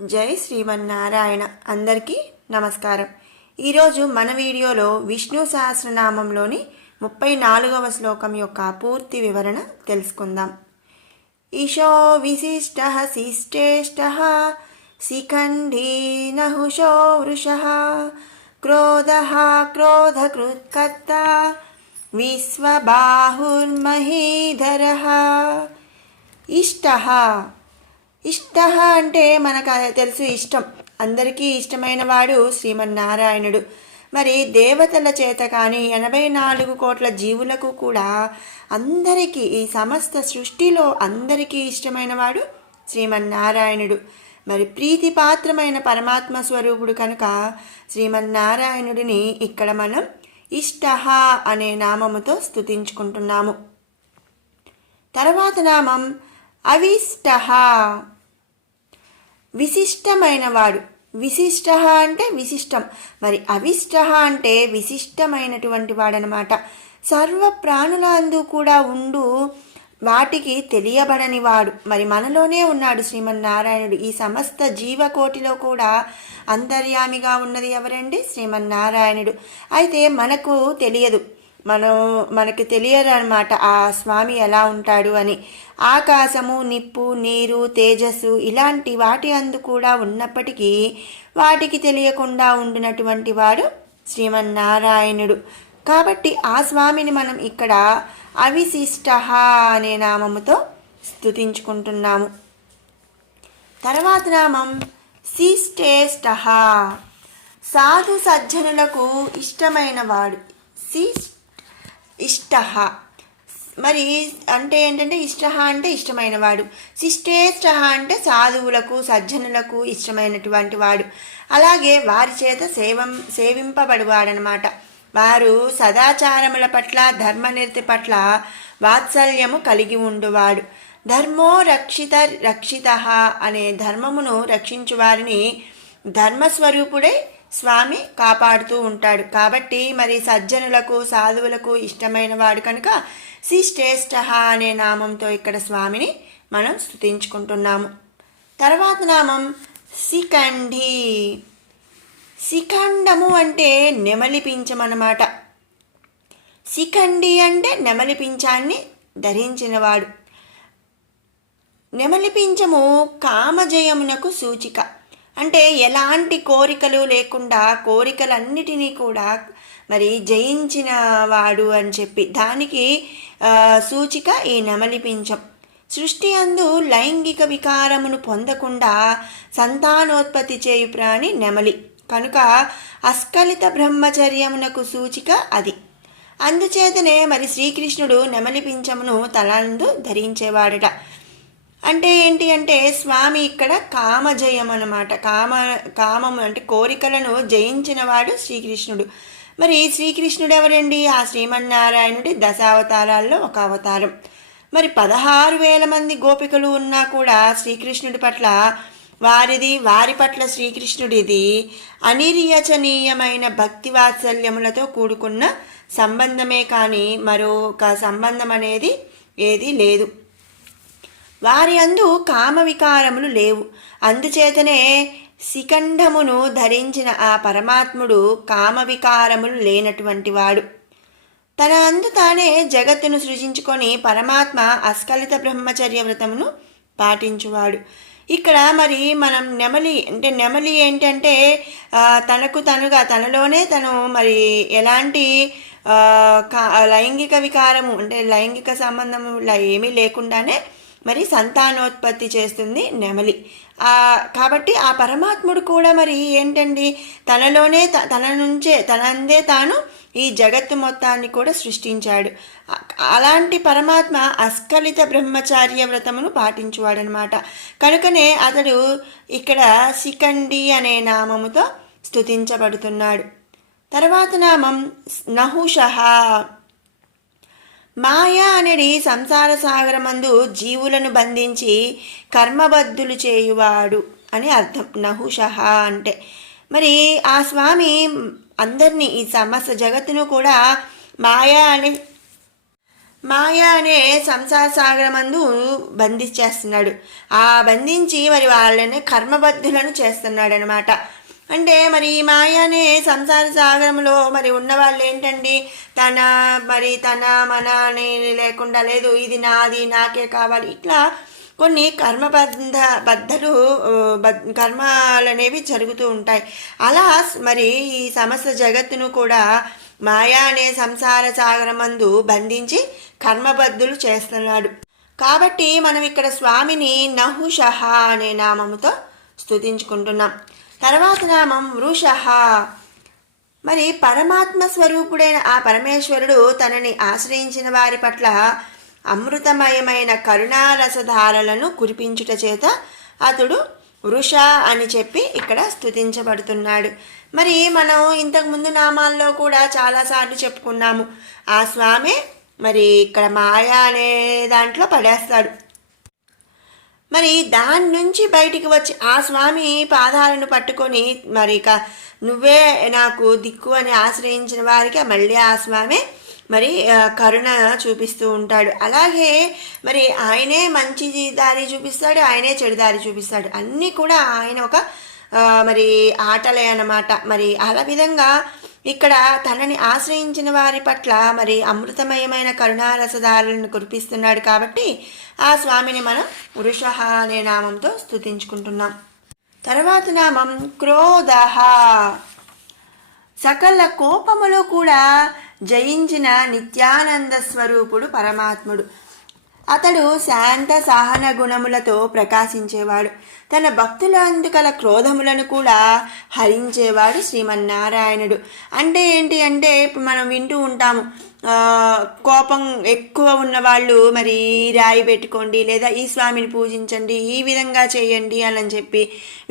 జై శ్రీమన్నారాయణ. అందరికీ నమస్కారం. ఈరోజు మన వీడియోలో విష్ణు సహస్రనామంలోని 34వ శ్లోకం యొక్క పూర్తి వివరణ తెలుసుకుందాం. ఈశో విశిష్ట శిష్టేష్ట శిఖండీ నహుషో వృషః క్రోధ క్రోధకృత్కర్త విశ్వబాహుర్మహీధర. ఇష్ట అంటే మనకు తెలుసు, ఇష్టం, అందరికీ ఇష్టమైన వాడు శ్రీమన్నారాయణుడు. మరి దేవతల చేత కానీ 84 కోట్ల జీవులకు కూడా అందరికీ, ఈ సమస్త సృష్టిలో అందరికీ ఇష్టమైన వాడు శ్రీమన్నారాయణుడు. మరి ప్రీతిపాత్రమైన పరమాత్మ స్వరూపుడు కనుక శ్రీమన్నారాయణుడిని ఇక్కడ మనం ఇష్ట అనే నామముతో స్తుతించుకుంటున్నాము. తర్వాత నామం అవిష్ట, విశిష్టమైనవాడు. విశిష్ట అంటే విశిష్టం, మరి అవిష్ట అంటే విశిష్టమైనటువంటి వాడనమాట. సర్వ ప్రాణులందు కూడా ఉండు వాటికి తెలియబడని వాడు. మరి మనలోనే ఉన్నాడు శ్రీమన్నారాయణుడు. ఈ సమస్త జీవకోటిలో కూడా అంతర్యామిగా ఉన్నది ఎవరండి? శ్రీమన్నారాయణుడు. అయితే మనకు తెలియదు, మనకి తెలియదు అన్నమాట ఆ స్వామి ఎలా ఉంటాడు అని. ఆకాశము, నిప్పు, నీరు, తేజస్సు ఇలాంటి వాటి అందు కూడా ఉన్నప్పటికీ వాటికి తెలియకుండా ఉండినటువంటి వాడు శ్రీమన్నారాయణుడు. కాబట్టి ఆ స్వామిని మనం ఇక్కడ అవిశిష్ట అనే నామముతో స్తుతించుకుంటున్నాము. తర్వాత నామం శిష్టేష్ట, సాధు సజ్జనులకు ఇష్టమైన వాడు. ఇష్ట మరి అంటే ఏంటంటే ఇష్ట అంటే ఇష్టమైన వాడు, శిష్టేష్ట అంటే సాధువులకు సజ్జనులకు ఇష్టమైనటువంటి వాడు. అలాగే వారి చేత సేవింపబడువాడనమాట. వారు సదాచారముల పట్ల, ధర్మనిరతి పట్ల వాత్సల్యము కలిగి ఉండువాడు. ధర్మో రక్షిత అనే ధర్మమును రక్షించు వారిని ధర్మస్వరూపుడై స్వామి కాపాడుతూ ఉంటాడు. కాబట్టి మరి సజ్జనులకు, సాధువులకు ఇష్టమైన వాడు కనుక శిష్టేష్ట అనే నామంతో ఇక్కడ స్వామిని మనం స్తుతించుకుంటున్నాము. తర్వాత నామం శిఖండి. శిఖండము అంటే నెమలి పించమన్నమాట. శిఖండి అంటే నెమలి పించాన్ని ధరించినవాడు. నెమలి పించము కామజయమునకు సూచిక. అంటే ఎలాంటి కోరికలు లేకుండా కోరికలన్నిటినీ కూడా మరి జయించిన వాడు అని చెప్పి దానికి సూచిక ఈ నెమలి పించం. సృష్టి అందు లైంగిక వికారమును పొందకుండా సంతానోత్పత్తి చేయు ప్రాణి నెమలి కనుక అస్ఖలిత బ్రహ్మచర్యమునకు సూచిక అది. అందుచేతనే మరి శ్రీకృష్ణుడు నెమలి పించమును తలందు ధరించేవాడట. అంటే ఏంటి అంటే స్వామి ఇక్కడ కామజయం అన్నమాట. కామము అంటే కోరికలను జయించినవాడు శ్రీకృష్ణుడు. మరి శ్రీకృష్ణుడు ఎవరండి? ఆ శ్రీమన్నారాయణుడి దశావతారాల్లో ఒక అవతారం. మరి 16,000 మంది గోపికలు ఉన్నా కూడా శ్రీకృష్ణుడి పట్ల వారి పట్ల శ్రీకృష్ణుడిది అనిర్యచనీయమైన భక్తి వాత్సల్యములతో కూడుకున్న సంబంధమే కానీ మరొక సంబంధం అనేది ఏదీ లేదు. వారి అందు కామ వికారములు లేవు. అందుచేతనే శిఖండమును ధరించిన ఆ పరమాత్ముడు కామ వికారములు లేనటువంటి వాడు. తన అందు తానే జగత్తును సృజించుకొని పరమాత్మ అస్ఖలిత బ్రహ్మచర్య వ్రతమును పాటించువాడు. ఇక్కడ మరి మనం నెమలి ఏంటంటే తనలోనే తను మరి ఎలాంటి లైంగిక వికారము అంటే లైంగిక సంబంధము ఏమీ లేకుండానే మరి సంతానోత్పత్తి చేస్తుంది నెమలి. కాబట్టి ఆ పరమాత్ముడు కూడా మరి ఏంటండి తనలోనే తనందే తాను ఈ జగత్తు మొత్తాన్ని కూడా సృష్టించాడు. అలాంటి పరమాత్మ అస్ఖలిత బ్రహ్మచార్య వ్రతమును పాటించువాడనమాట. కనుకనే అతడు ఇక్కడ శిఖండి అనే నామముతో స్తుతించబడుతున్నాడు. తర్వాత నామం నహుషః. మాయ అనేది సంసార సాగరమందు జీవులను బంధించి కర్మబద్ధులు చేయువాడు అని అర్థం నహుషః అంటే. మరి ఆ స్వామి అందరినీ, ఈ సమస్త జగత్తును కూడా మాయ అనే సంసార సాగరమందు బంధించేస్తున్నాడు. ఆ బంధించి మరి వాళ్ళని కర్మబద్ధులను చేస్తున్నాడు అనమాట. అంటే మరి ఈ మాయ అనే సంసార సాగరంలో మరి ఉన్నవాళ్ళు ఏంటండి, తన మన అనేది లేకుండా, లేదు ఇది నాది నాకే కావాలి, ఇట్లా కొన్ని బద్ధలు కర్మాలు అనేవి జరుగుతూ ఉంటాయి. అలా మరి ఈ సమస్త జగత్తును కూడా మాయా అనే సంసార సాగరమందు బంధించి కర్మబద్ధులు చేస్తున్నాడు. కాబట్టి మనం ఇక్కడ స్వామిని నహుషః అనే నామముతో స్తుతించుకుంటున్నాం. తర్వాత నామం వృషః. మరి పరమాత్మ స్వరూపుడైన ఆ పరమేశ్వరుడు తనని ఆశ్రయించిన వారి పట్ల అమృతమయమైన కరుణారసధారలను కురిపించుట చేత అతడు వృష అని చెప్పి ఇక్కడ స్తుతించబడుతున్నాడు. మరి మనం ఇంతకుముందు నామాల్లో కూడా చాలాసార్లు చెప్పుకున్నాము. ఆ స్వామి మరి ఇక్కడ మాయా అనే దాంట్లో పడేస్తాడు. మరి దాని నుంచి బయటికి వచ్చి ఆ స్వామి పాదాలను పట్టుకొని మరి నువ్వే నాకు దిక్కు అని ఆశ్రయించిన వారికి మళ్ళీ ఆ స్వామి మరి కరుణ చూపిస్తూ ఉంటాడు. అలాగే మరి ఆయనే మంచి దారి చూపిస్తాడు, ఆయనే చెడు దారి చూపిస్తాడు. అన్నీ కూడా ఆయన ఒక మరి ఆటలే అన్నమాట. మరి అలా విధంగా ఇక్కడ తనని ఆశ్రయించిన వారి పట్ల మరి అమృతమయమైన కరుణారసధారలను కురిపిస్తున్నాడు. కాబట్టి ఆ స్వామిని మనం వృషః అనే నామంతో స్తుతించుకుంటున్నాం. తర్వాత నామం క్రోధః. సకల కోపములు కూడా జయించిన నిత్యానంద స్వరూపుడు పరమాత్ముడు. అతడు శాంత సహన గుణములతో ప్రకాశించేవాడు. తన భక్తుల అందుకల క్రోధములను కూడా హరించేవాడు శ్రీమన్నారాయణుడు. అంటే ఏంటి అంటే ఇప్పుడు మనం వింటూ ఉంటాము, కోపం ఎక్కువ ఉన్నవాళ్ళు మరి రాయి పెట్టుకోండి, లేదా ఈ స్వామిని పూజించండి, ఈ విధంగా చేయండి అని చెప్పి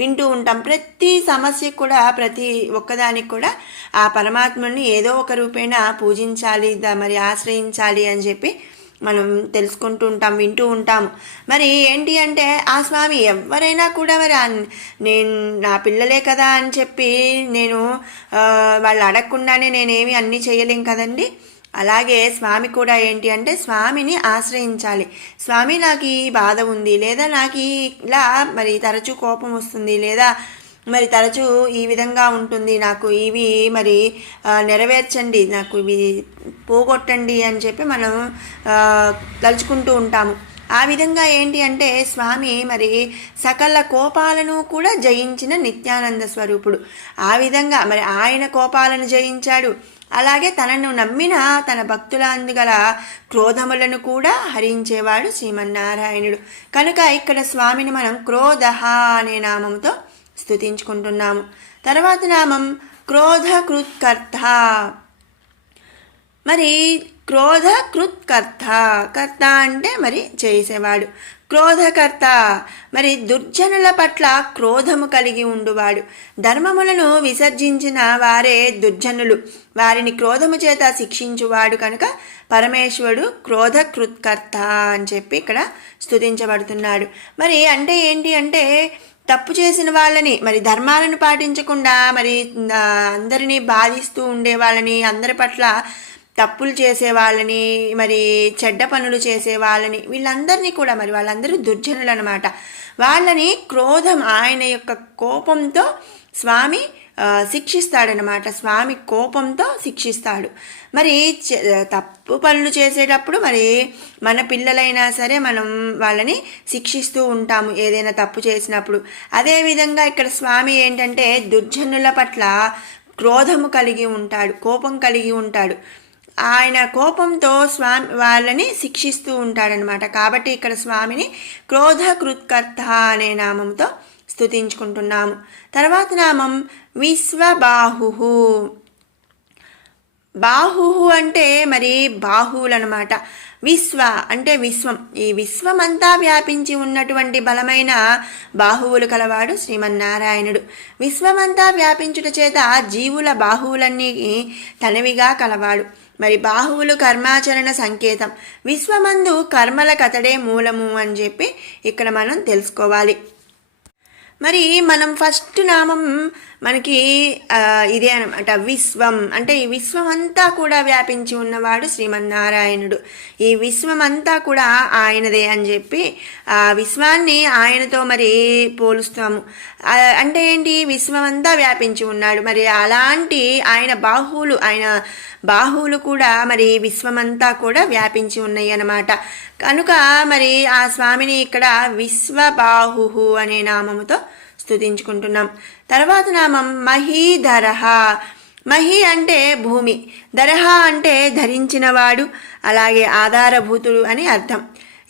వింటూ ఉంటాం. ప్రతి సమస్యకు కూడా ప్రతి ఒక్కదానికి కూడా ఆ పరమాత్మని ఏదో ఒక రూపేణ పూజించాలి, మరి ఆశ్రయించాలి అని చెప్పి మనం తెలుసుకుంటూ ఉంటాం, వింటూ ఉంటాము. మరి ఏంటి అంటే ఆ స్వామి ఎవరైనా కూడా మరి నేను నా పిల్లలే కదా అని చెప్పి నేను వాళ్ళు అడగకుండానే నేనేమి అన్నీ చేయలేం కదండి. అలాగే స్వామి కూడా ఏంటి అంటే స్వామిని ఆశ్రయించాలి. స్వామి నాకు ఈ బాధ ఉంది, లేదా నాకు ఇలా మరి తరచూ కోపం వస్తుంది, లేదా మరి తరచూ ఈ విధంగా ఉంటుంది, నాకు ఇవి మరి నెరవేర్చండి, నాకు ఇవి పోగొట్టండి అని చెప్పి మనం తలుచుకుంటూ ఉంటాము. ఆ విధంగా ఏంటి అంటే స్వామి మరి సకల కోపాలను కూడా జయించిన నిత్యానంద స్వరూపుడు. ఆ విధంగా మరి ఆయన కోపాలను జయించాడు. అలాగే తనను నమ్మిన తన భక్తుల అందుగల క్రోధములను కూడా హరించేవాడు శ్రీమన్నారాయణుడు. కనుక ఇక్కడ స్వామిని మనం క్రోధః అనే నామంతో స్తుతించుకుంటున్నాము. తర్వాత నామం క్రోధకృత్కర్త. మరి క్రోధకృత్కర్త, కర్త అంటే మరి చేసేవాడు. క్రోధకర్త మరి దుర్జనుల పట్ల క్రోధము కలిగి ఉండువాడు. ధర్మములను విసర్జించిన వారే దుర్జనులు, వారిని క్రోధము చేత శిక్షించువాడు. కనుక పరమేశ్వరుడు క్రోధకృత్కర్త అని చెప్పి ఇక్కడ స్తుతించబడుతున్నాడు. మరి అంటే ఏంటి అంటే తప్పు చేసిన వాళ్ళని మరి ధర్మాలను పాటించకుండా మరి అందరినీ బాధిస్తూ ఉండే వాళ్ళని, అందరి పట్ల తప్పులు చేసే వాళ్ళని, మరి చెడ్డ పనులు చేసే వాళ్ళని, వీళ్ళందరినీ కూడా మరి వాళ్ళందరూ దుర్జనులు అనమాట. వాళ్ళని క్రోధం ఆయన యొక్క కోపంతో స్వామి శిక్షిస్తాడనమాట. స్వామి కోపంతో శిక్షిస్తాడు. మరి తప్పు పనులు చేసేటప్పుడు మరి మన పిల్లలైనా సరే మనం వాళ్ళని శిక్షిస్తూ ఉంటాము ఏదైనా తప్పు చేసినప్పుడు. అదేవిధంగా ఇక్కడ స్వామి ఏంటంటే దుర్జనుల పట్ల క్రోధము కలిగి ఉంటాడు, కోపం కలిగి ఉంటాడు. ఆయన కోపంతో స్వామి వాళ్ళని శిక్షిస్తూ ఉంటాడనమాట. కాబట్టి ఇక్కడ స్వామిని క్రోధకృత్కర్త అనే నామంతో స్తుతించుకుంటున్నాము. తర్వాత నామం విశ్వబాహు. బాహు అంటే మరి బాహువులు అనమాట. విశ్వ అంటే విశ్వం, ఈ విశ్వమంతా వ్యాపించి ఉన్నటువంటి బలమైన బాహువులు కలవాడు శ్రీమన్నారాయణుడు. విశ్వమంతా వ్యాపించుట చేత జీవుల బాహువులన్నీ తనవిగా కలవాడు. మరి బాహువులు కర్మాచరణ సంకేతం. విశ్వమందు కర్మల కతడే మూలము అని చెప్పి ఇక్కడ మనం తెలుసుకోవాలి. మరి మనం ఫస్ట్ నామం మనకి ఇదే అనమాట విశ్వం. అంటే ఈ విశ్వం అంతా కూడా వ్యాపించి ఉన్నవాడు శ్రీమన్నారాయణుడు. ఈ విశ్వం అంతా కూడా ఆయనదే అని చెప్పి ఆ విశ్వాన్ని ఆయనతో మరి పోలుస్తాము. అంటే ఏంటి, విశ్వం అంతా వ్యాపించి ఉన్నాడు. మరి అలాంటి ఆయన బాహువులు కూడా మరి విశ్వమంతా కూడా వ్యాపించి ఉన్నాయి అన్నమాట. కనుక మరి ఆ స్వామిని ఇక్కడ విశ్వబాహు అనే నామముతో స్తుతించుకుంటున్నాం. తర్వాత నామం మహీధరః. మహి అంటే భూమి, ధరహ అంటే ధరించినవాడు, అలాగే ఆధారభూతుడు అని అర్థం.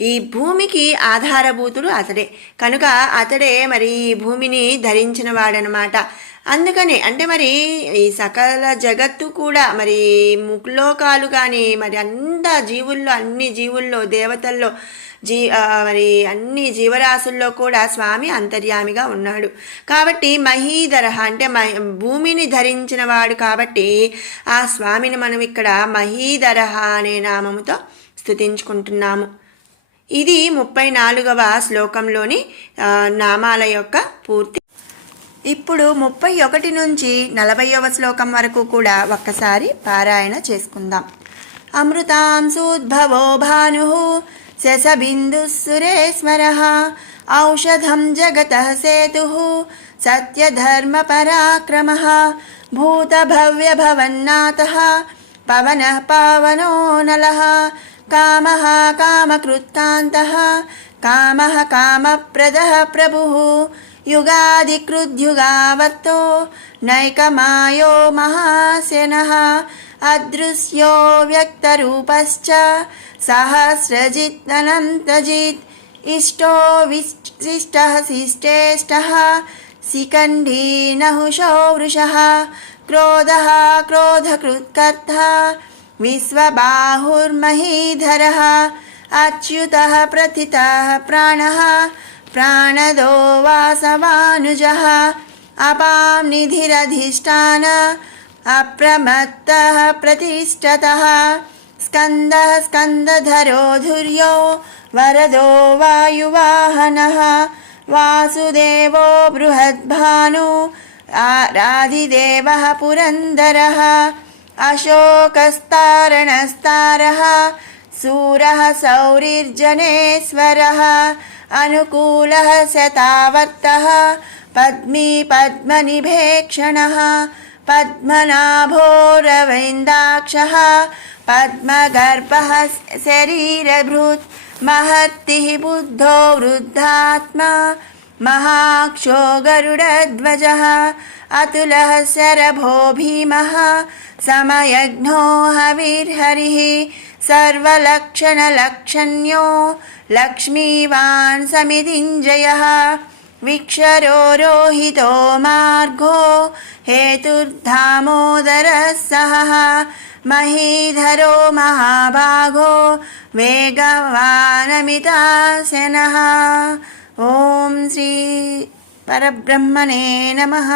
ఈ భూమికి ఆధారభూతుడు అతడే, కనుక అతడే మరి ఈ భూమిని ధరించిన వాడనమాట. అందుకనే అంటే మరి ఈ సకల జగత్తు కూడా మరి ముక్లోకాలు కానీ మరి అన్ని జీవుల్లో దేవతల్లో మరి అన్ని జీవరాశుల్లో కూడా స్వామి అంతర్యామిగా ఉన్నాడు. కాబట్టి మహీధరః అంటే భూమిని ధరించిన వాడు కాబట్టి ఆ స్వామిని మనం ఇక్కడ మహీధరః అనే నామముతో స్తుతించుకుంటున్నాము. ఇది 34వ శ్లోకంలోని నామాల యొక్క పూర్తి. ఇప్పుడు 31 నుంచి 40వ శ్లోకం వరకు కూడా ఒక్కసారి పారాయణ చేసుకుందాం. అమృతాంశోద్భవో భానుః శశబిందుః సురేశ్వరః ఔషధం జగతః సేతుః సత్యధర్మపరాక్రమః భూతభవ్యభవన్నాథః పవనః పావనో నలః కామః కామకృత్కాంతః కామః కామప్రదః ప్రభుః యుగాదికృద్యుగావర్తో నైకమాయో మహాశనః అదృశ్యో వ్యక్తరూపశ్చ సహస్రజిత్ అనంతజిత్ ఇష్టో విశిష్టః శిష్టేష్టః శిఖండీ నహుషో వృషః క్రోధః క్రోధకృత్కర్తా విశ్వబాహుర్మహీధరః అచ్యుతః ప్రథితः ప్రాణः ప్రాణదో వాసవానుజः అపాం నిధిరధిష్టాన అప్రమత్తః ప్రతిష్ఠతః స్కందః స్కందధరో ధుర్యో వరదో వాయువాహనః వాసుదేవో బృహద్భాను రాధిదేవः పురందరः అశోకస్తారణస్తారः శూరः సౌరిర్జనేశ్వరः అనుకూలः శతావర్తः పద్మీ పద్మనిభేక్షణः పద్మనాభో రవీందాక్షः పద్మగర్భः శరీరభృత్ మహర్తిః బుద్ధో వృద్ధాత్మా మహాక్షో గరుడధ్వజः అతులः శరభో భీమः సమయజ్ఞో హవిర్హరిः సర్వలక్షణలక్షణ్యో లక్ష్మీవాన్ సమితింజయः విక్షరో రోహితో మార్గో హేతుర్ధామోదరः సహః మహీధరో మహాభాగో వేగవానమితాశనః. ఓం శ్రీ పరబ్రహ్మణే నమః.